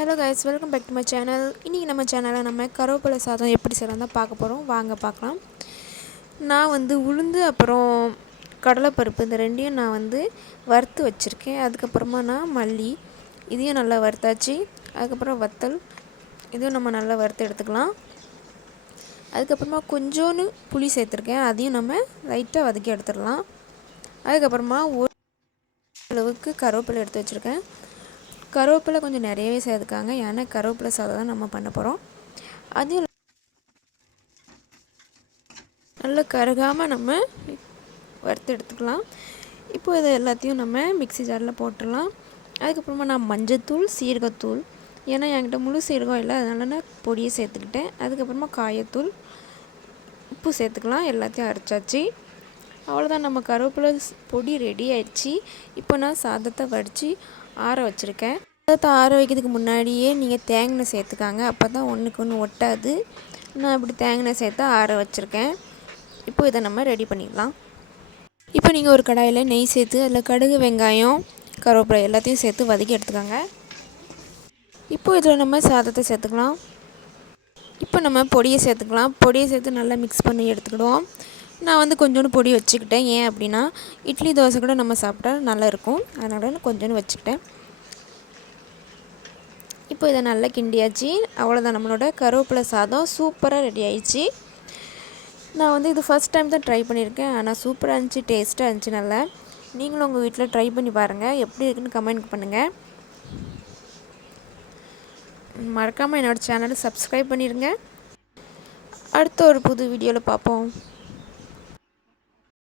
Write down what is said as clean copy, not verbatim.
Hello guys, welcome back to my channel. இன்றைக்கி நம்ம சேனலில் நம்ம கருவேப்பிலை சாதம் எப்படி செய்யலாம் தான் பார்க்க போகிறோம். வாங்க பார்க்கலாம். நான் உளுந்து அப்புறம் கடலைப்பருப்பு இந்த ரெண்டையும் நான் வறுத்து வச்சுருக்கேன். அதுக்கப்புறமா நான் மல்லி இதையும் நல்லா வறுத்தாச்சு. அதுக்கப்புறம் வத்தல் இதுவும் நம்ம நல்லா வறுத்து எடுத்துக்கலாம். அதுக்கப்புறமா கொஞ்சோன்னு புளி சேர்த்துருக்கேன், அதையும் நம்ம லைட்டாக வதக்கி எடுத்துடலாம். அதுக்கப்புறமா ஒரு அளவுக்கு கருவேப்பிலை எடுத்து வச்சுருக்கேன். கருவேப்பிலை கொஞ்சம் நிறையவே சேர்த்துக்காங்க, ஏன்னா கருவேப்பிலை சாதம் தான் நம்ம பண்ண போகிறோம். அதையும் நல்லா கருகாமல் நம்ம வறுத்து எடுத்துக்கலாம். இப்போ இதை எல்லாத்தையும் நம்ம மிக்ஸி ஜாரில் போட்டுடலாம். அதுக்கப்புறமா நான் மஞ்சத்தூள், சீரகத்தூள், ஏன்னா என்கிட்ட முழு சீரகம் இல்லை, அதனால் நான் பொடியை சேர்த்துக்கிட்டேன். அதுக்கப்புறமா காயத்தூள், உப்பு சேர்த்துக்கலாம். எல்லாத்தையும் அரைச்சாச்சு. அவ்வளோதான், நம்ம கருவேப்பிலை பொடி ரெடி ஆயிடுச்சு. இப்போ நான் சாதத்தை வடித்து ஆற வச்சுருக்கேன். சாதத்தை ஆற வைக்கிறதுக்கு முன்னாடியே நீங்கள் தேங்காய் சேர்த்துக்காங்க, அப்போ தான் ஒன்றுக்கு ஒன்று ஒட்டாது. நான் இப்படி தேங்காய் சேர்த்து ஆற வச்சுருக்கேன். இப்போ இதை நம்ம ரெடி பண்ணிடலாம். இப்போ நீங்கள் ஒரு கடாயில் நெய் சேர்த்து அதில் கடுகு, வெங்காயம், கருவேப்பிலை எல்லாத்தையும் சேர்த்து வதக்கி எடுத்துக்காங்க. இப்போ இதில் நம்ம சாதத்தை சேர்த்துக்கலாம். இப்போ நம்ம பொடியை சேர்த்துக்கலாம். பொடியை சேர்த்து நல்லா மிக்ஸ் பண்ணி எடுத்துக்கிடுவோம். நான் கொஞ்சோண்டு பொடி வச்சுக்கிட்டேன். ஏன் அப்படின்னா இட்லி தோசை கூட நம்ம சாப்பிட்டா நல்லாயிருக்கும், அதனால் நான் கொஞ்சோண்டு வச்சுக்கிட்டேன். இப்போ இதை நல்லா கிண்டியாச்சு. அவ்வளோதான், நம்மளோட கருவேப்பிலை சாதம் சூப்பராக ரெடி ஆயிடுச்சு. நான் இது ஃபஸ்ட் டைம் தான் ட்ரை பண்ணியிருக்கேன், ஆனால் சூப்பராக இருந்துச்சு, டேஸ்ட்டாக இருந்துச்சு. நல்லா நீங்களும் உங்கள் வீட்டில் ட்ரை பண்ணி பாருங்கள், எப்படி இருக்குன்னு கமெண்ட் பண்ணுங்கள். மறக்காமல் என்னோடய சேனலை சப்ஸ்கிரைப் பண்ணிடுங்க. அடுத்த ஒரு புது வீடியோவில் பார்ப்போம்.